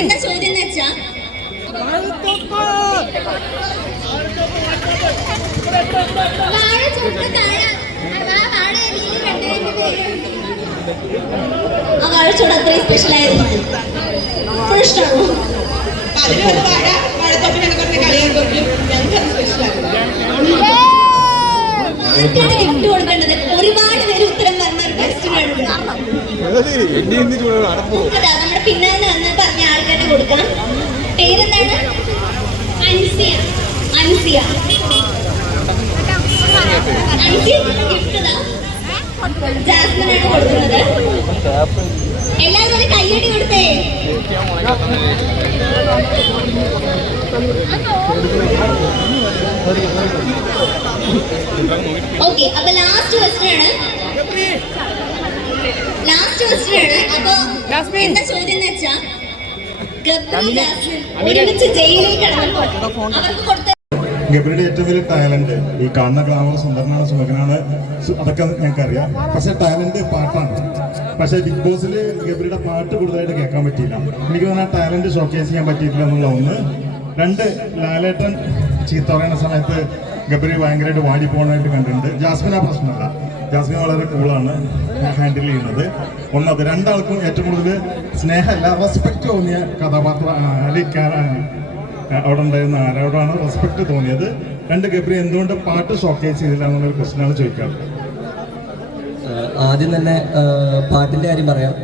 എന്താ ചോദ്യം എന്ന് വെച്ചാ വാഴ ചുട്ട് താഴെ ആ വാഴച്ചോട് അത്രയും സ്പെഷ്യൽ ആയിരുന്നു. ഫുൾ ഇഷ്ടമാണോ? ആർക്കാണ് ഗിഫ്റ്റ് കൊടുക്കേണ്ടത്? ഒരുപാട് പേര് ഉത്തരം പറഞ്ഞ നമ്മുടെ പിന്നാലെ വന്ന് പറഞ്ഞ ആൾക്കാരുടെ കൊടുക്കാം. പേരെന്താണ്? അൻസിയ. അൻസിയ ഗിഫ്റ്റ് ജാസ്മിനാണ് കൊടുക്കുന്നത്. എല്ലാവരും ഒരു കയ്യടി കൊടുത്തേ. ഓക്കെ, അപ്പൊ ലാസ്റ്റ് ക്വസ്റ്റ്യൻ ആണ്. അപ്പൊ എന്താ ചോദ്യം എന്ന് വെച്ചാ ഗബ്രി ജാസ്മിൻ ഒരുമിച്ച് ജയിലിൽ കിടന്നപ്പോ അവർക്ക് കൊടുത്ത ഗബ്രിയുടെ ഏറ്റവും വലിയ ടാലന്റ് ഈ കാണുന്ന ഗ്ലാമർ സുന്ദരനാണ്, സുഖനാണ്, അതൊക്കെ ഞങ്ങൾക്കറിയാം. പക്ഷെ ടാലന്റ് പാട്ടാണ്. പക്ഷെ ബിഗ് ബോസിൽ ഗബ്രിയുടെ പാട്ട് കൂടുതലായിട്ട് കേൾക്കാൻ പറ്റിയില്ല. എനിക്ക് തോന്നുന്ന ടാലന്റ് ഷോക്കേസ് ചെയ്യാൻ പറ്റിയിട്ടില്ല എന്നുള്ള ഒന്ന്. രണ്ട്, ലാലേട്ടൻ ചീത്ത പറയുന്ന സമയത്ത് ഗബ്രി ഭയങ്കരമായിട്ട് വാടി പോകുന്നതായിട്ട് കണ്ടിട്ടുണ്ട്. ജാസ്മിൻ ആ പ്രശ്നമല്ല, ജാസ്മിൻ വളരെ കൂളാണ് ഹാൻഡിൽ ചെയ്യുന്നത്. ഒന്നത്. രണ്ടാൾക്കും ഏറ്റവും കൂടുതൽ സ്നേഹമല്ല റെസ്പെക്റ്റ് തോന്നിയ കഥാപാത്രം അവിടെ ഉണ്ടായിരുന്ന ആരോടാണ് റെസ്പെക്ട് തോന്നിയത്? രണ്ട്, ഗബ്രി എന്തുകൊണ്ട് പാട്ട് ഷോക്കേസ് ചെയ്തില്ല എന്നുള്ളൊരു ക്വസ്റ്റ്യനാണ് ചോദിക്കാറ്. ആദ്യം തന്നെ പാട്ടിൻ്റെ കാര്യം പറയാം.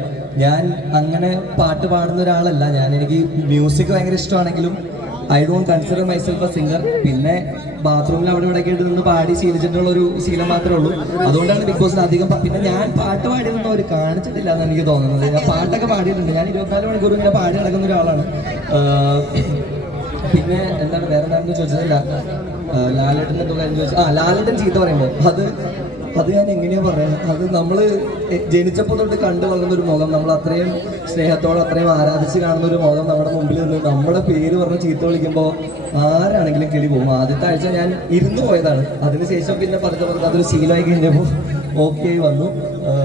ഞാൻ അങ്ങനെ പാട്ട് പാടുന്ന ഒരാളല്ല. എനിക്ക് മ്യൂസിക് ഭയങ്കര ഇഷ്ടമാണെങ്കിലും I don't consider myself a singer. പിന്നെ ബാത്റൂമിൽ അവിടെ ഇവിടെ കേട്ട് നിന്ന് പാടി ശീലിച്ചിട്ടുള്ളൊരു ശീലം മാത്രമേ ഉള്ളൂ. അതുകൊണ്ടാണ് ബിഗ് ബോസിൽ അധികം. പിന്നെ ഞാൻ പാട്ട് പാടിയതൊന്നും അവർ കാണിച്ചിട്ടില്ല എന്ന് എനിക്ക് തോന്നുന്നത്. ഞാൻ പാട്ടൊക്കെ പാടിയിട്ടുണ്ട്. ഞാൻ 24 മണിക്കൂർ ഇങ്ങനെ പാടി നടക്കുന്ന ഒരാളാണ്. പിന്നെ എന്താണ് വേറെ എന്താണെന്ന് ചോദിച്ചതല്ല, ലാലേട്ടൻ എന്തോ കാര്യം ചോദിച്ചു. ലാലേട്ടൻ ചീത്ത പറയുമ്പോൾ അത് ഞാൻ എങ്ങനെയാ പറയാം? അത് നമ്മൾ ജനിച്ചപ്പോൾ തൊട്ട് കണ്ടു വളർന്നൊരു മുഖം, നമ്മൾ അത്രയും സ്നേഹത്തോടെ അത്രയും ആരാധിച്ച് കാണുന്ന ഒരു മുഖം നമ്മുടെ മുമ്പിൽ നിന്ന് നമ്മുടെ പേര് പറഞ്ഞ് ചീത്ത വിളിക്കുമ്പോൾ ആരാണെങ്കിലും കിളി പോകും. ആദ്യത്തെ ആഴ്ച ഞാൻ ഇരുന്ന് പോയതാണ്. അതിനുശേഷം പിന്നെ പറഞ്ഞ അതൊരു ശീലമായി കഴിഞ്ഞപ്പോൾ ഓക്കെ വന്നു.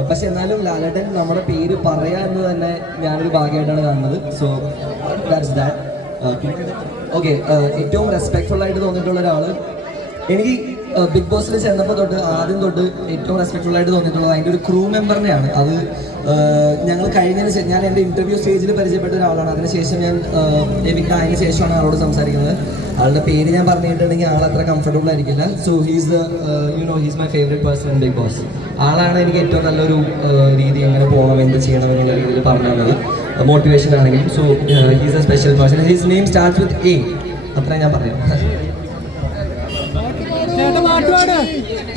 പക്ഷെ എന്നാലും ലാലേട്ടൻ നമ്മുടെ പേര് പറയാ എന്ന് തന്നെ ഞാനൊരു ഭാഗ്യമായിട്ടാണ് കാണുന്നത്. So that's that. ഓക്കെ, ഏറ്റവും റെസ്പെക്ട്ഫുൾ ആയിട്ട് തോന്നിയിട്ടുള്ള ഒരാൾ എനിക്ക് ബിഗ് ബോസിൽ ചെന്നപ്പോൾ തൊട്ട് ആദ്യം തൊട്ട് ഏറ്റവും റെസ്പെക്ട്ഫുൾ ആയിട്ട് തോന്നിയിട്ടുള്ളത് അതിൻ്റെ ഒരു ക്രൂ മെമ്പറിനെയാണ്. അത് ഞങ്ങൾ കഴിഞ്ഞതിന് ശേഷം ഞാൻ എൻ്റെ ഇൻ്റർവ്യൂ സ്റ്റേജിൽ പരിചയപ്പെട്ട ഒരാളാണ്. അതിനുശേഷം ഞാൻ എവിക്ട് ആയതിനു ശേഷമാണ് ആളോട് സംസാരിക്കുന്നത്. ആളുടെ പേര് ഞാൻ പറഞ്ഞിട്ടുണ്ടെങ്കിൽ ആൾ അത്ര കംഫർട്ടബിൾ ആയിരിക്കില്ല. So he's he's my favourite person in Bigg Boss. ആളാണ് എനിക്ക് ഏറ്റവും നല്ലൊരു രീതി എങ്ങനെ പോകണം, എന്ത് ചെയ്യണം എന്നുള്ള രീതിയിൽ പറഞ്ഞു തന്നത്, മോട്ടിവേഷൻ ആണെങ്കിലും. So he's A special person. His name starts with a. അത്രയും ഞാൻ പറയാം.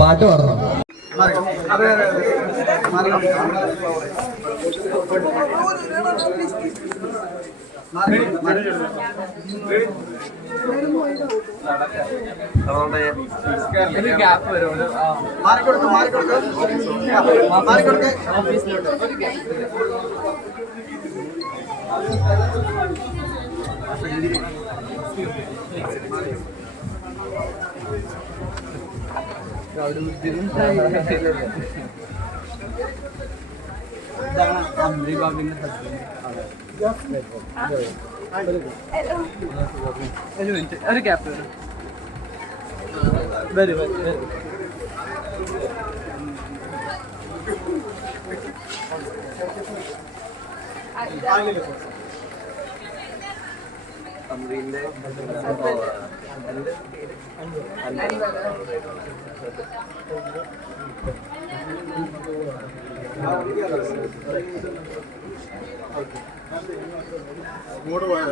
പാട്ട് പാടണം. ഒരു ക്യാപ്പ് വരും. ഇങ്ങോട്ട് പോയാൽ